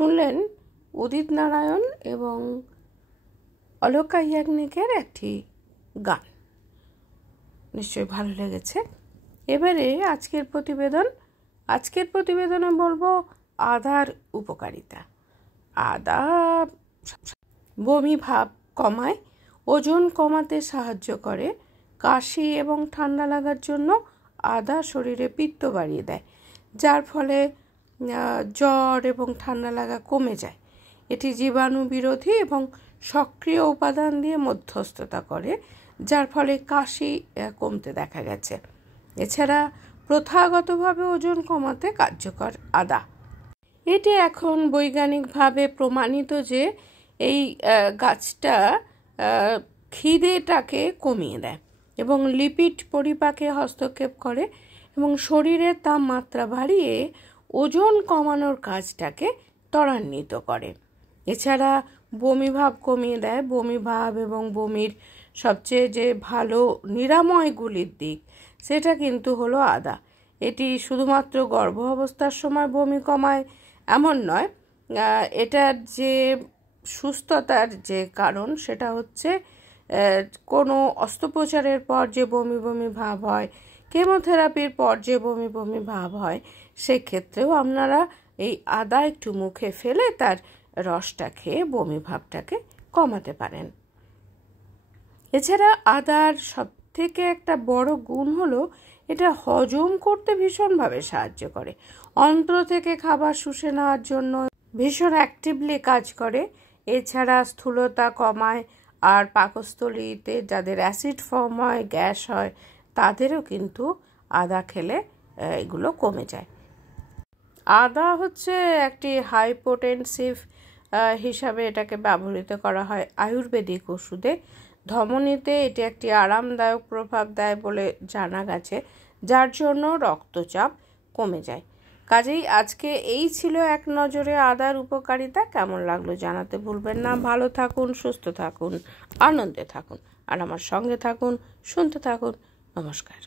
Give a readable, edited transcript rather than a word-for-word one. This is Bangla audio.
শুনলেন উদিত নারায়ণ এবং অলকা ইয়াগনিকের একটি গান, নিশ্চয়ই ভালো লেগেছে। এবারে আজকের প্রতিবেদনে বলবো আদার উপকারিতা। আদা বমি ভাব কমায়, ওজন কমাতে সাহায্য করে, কাশি এবং ঠান্ডা লাগার জন্য আদা শরীরে পিত্ত বাড়িয়ে দেয়, যার ফলে জ্বর এবং ঠান্ডা লাগা কমে যায়। এটি জীবাণু বিরোধী এবং সক্রিয় উপাদান দিয়ে মধ্যস্থতা করে, যার ফলে কাশি কমতে দেখা গেছে। এছাড়া প্রথাগতভাবে ওজন কমাতে কার্যকর আদা। এটি এখন বৈজ্ঞানিকভাবে প্রমাণিত যে এই গাছটা খিদেটাকে কমিয়ে দেয় এবং লিপিড পরিপাকে হস্তক্ষেপ করে এবং শরীরের তাপমাত্রা বাড়িয়ে ওজন কমানোর কাজটাকে ত্বরান্বিত করে। এছাড়া বমিভাব কমিয়ে দেয়। বমিভাব এবং বমির সবচেয়ে যে ভালো নিরাময়গুলির দিক সেটা কিন্তু হলো আদা। এটি শুধুমাত্র গর্ভ অবস্থার সময় বমি কমায় এমন নয়, এটার যে সুস্থতার যে কারণ সেটা হচ্ছে কোনো অস্ত্রোপচারের পর যে বমি বমি ভাব হয়, কেমোথেরাপির পর যে বমি বমি ভাব হয়, সেক্ষেত্রেও আপনারা এই আদা একটু মুখে ফেলে তার রসটা খেয়ে বমি ভাবটাকে কমাতে পারেন। এছাড়া আদার সবথেকে একটা বড় গুণ হলো এটা হজম করতে ভীষণভাবে সাহায্য করে। অন্ত্র থেকে খাবার শুষে নেওয়ার জন্য ভীষণ অ্যাক্টিভলি কাজ করে। এছাড়া স্থূলতা কমায়, আর পাকস্থলীতে যাদের অ্যাসিড ফর্ম হয়, গ্যাস হয়, তাদেরও কিন্তু আদা খেলে এগুলো কমে যায়। আদা হচ্ছে একটি হাইপোটেনসিভ হিসাবে এটাকে ব্যবহৃত করা হয় আয়ুর্বেদিক ওষুধে। ধমনীতে এটি একটি আরামদায়ক প্রভাব দেয় বলে জানা গেছে, যার জন্য রক্তচাপ কমে যায়। কাজেই আজকে এই ছিল এক নজরে আদার উপকারিতা। কেমন লাগলো জানাতে ভুলবেন না। ভালো থাকুন, সুস্থ থাকুন, আনন্দে থাকুন, আর আমার সঙ্গে থাকুন, শুনতে থাকুন। নমস্কার।